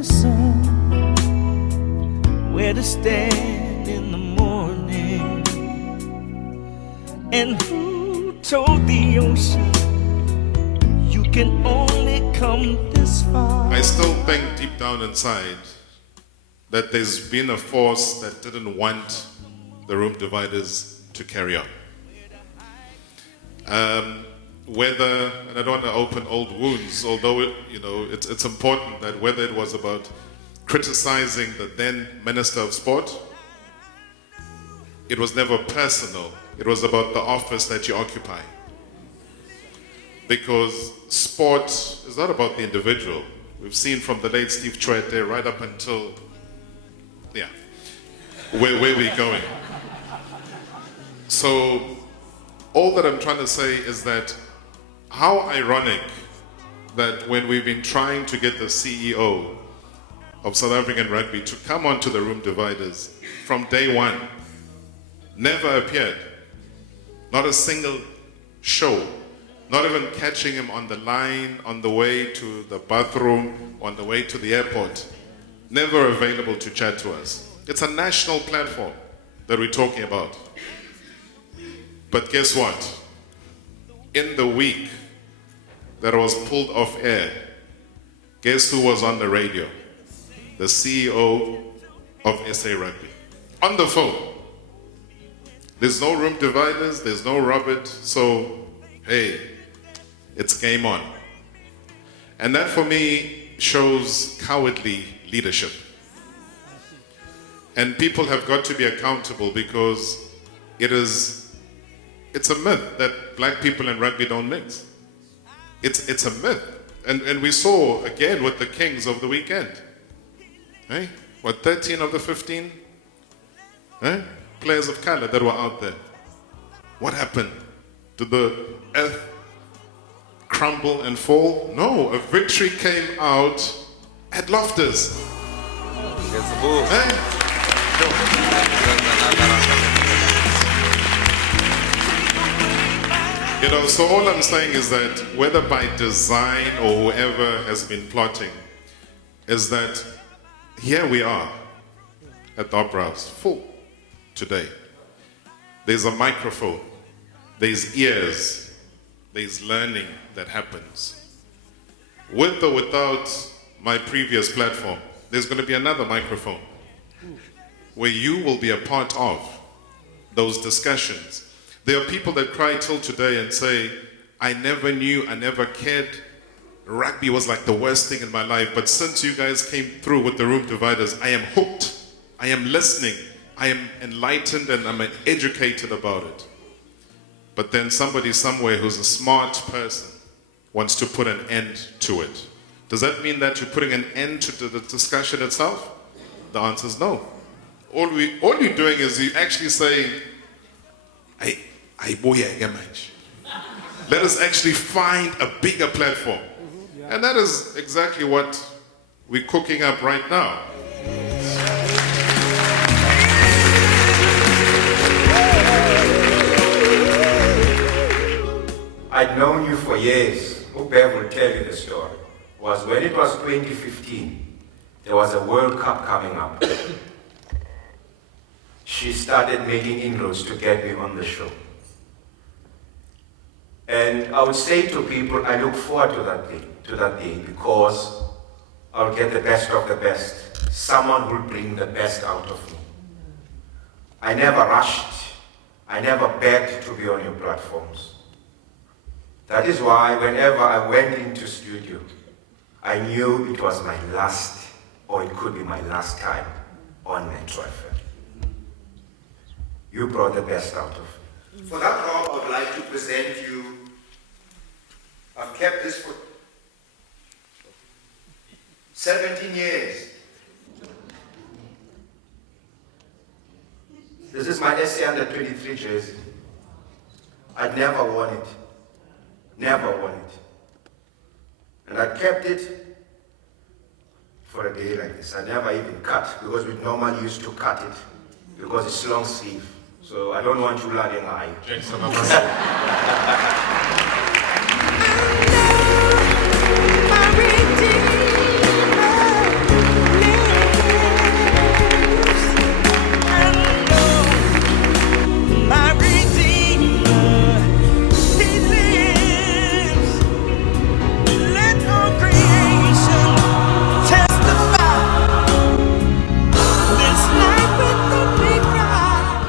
the sun, where to stand in the morning, and who told the ocean you can only come this far? I still think deep down inside that there's been a force that didn't want the room dividers to carry on. Whether, and I don't want to open old wounds, although it's important that whether it was about criticizing the then Minister of Sport, it was never personal. It was about the office that you occupy. Because sport is not about the individual. We've seen from the late Steve Chwete right up until, where we're going. So all that I'm trying to say is that how ironic that when we've been trying to get the CEO of South African Rugby to come onto the room dividers from day one, never appeared. Not a single show. Not even catching him on the line, on the way to the bathroom, on the way to the airport. Never available to chat to us. It's a national platform that we're talking about. But guess what? In the week that was pulled off air, guess who was on the radio? The CEO of SA Rugby. On the phone. There's no room dividers, there's no Robert, so hey, it's game on. And that for me shows cowardly leadership. And people have got to be accountable because it's a myth that black people and rugby don't mix. It's a myth. And we saw again with the Kings of the weekend. Hey? What, 13 of the 15 players of color that were out there? What happened? Did the earth crumble and fall? No, a victory came out at Loftus. Hey? So all I'm saying is that whether by design or whoever has been plotting, is that here we are at the Opera House, full today. There's a microphone, there's ears, there's learning that happens. With or without my previous platform, there's going to be another microphone where you will be a part of those discussions. There are people that cry till today and say, I never knew, I never cared. Rugby was like the worst thing in my life, but since you guys came through with the room dividers, I am hooked. I am listening. I am enlightened and I'm educated about it. But then somebody somewhere who's a smart person wants to put an end to it. Does that mean that you're putting an end to the discussion itself? The answer is no. All you're doing is you're actually saying, let us actually find a bigger platform. And that is exactly what we're cooking up right now. I'd known you for years. Bev will tell you the story. Was when it was 2015, there was a World Cup coming up. She started making inroads to get me on the show. And I would say to people, I look forward to that day because I'll get the best of the best. Someone will bring the best out of me. I never rushed. I never begged to be on your platforms. That is why whenever I went into studio, I knew it was my last, or it could be my last time on MetroFM. You brought the best out of me. For that, Rob, I would like to present you. I've kept this for 17 years. This is my SA under 23 jersey. I'd never worn it. Never worn it. And I kept it for a day like this. I never even cut, because we normally used to cut it, because it's long sleeve. So I don't want you lying eye.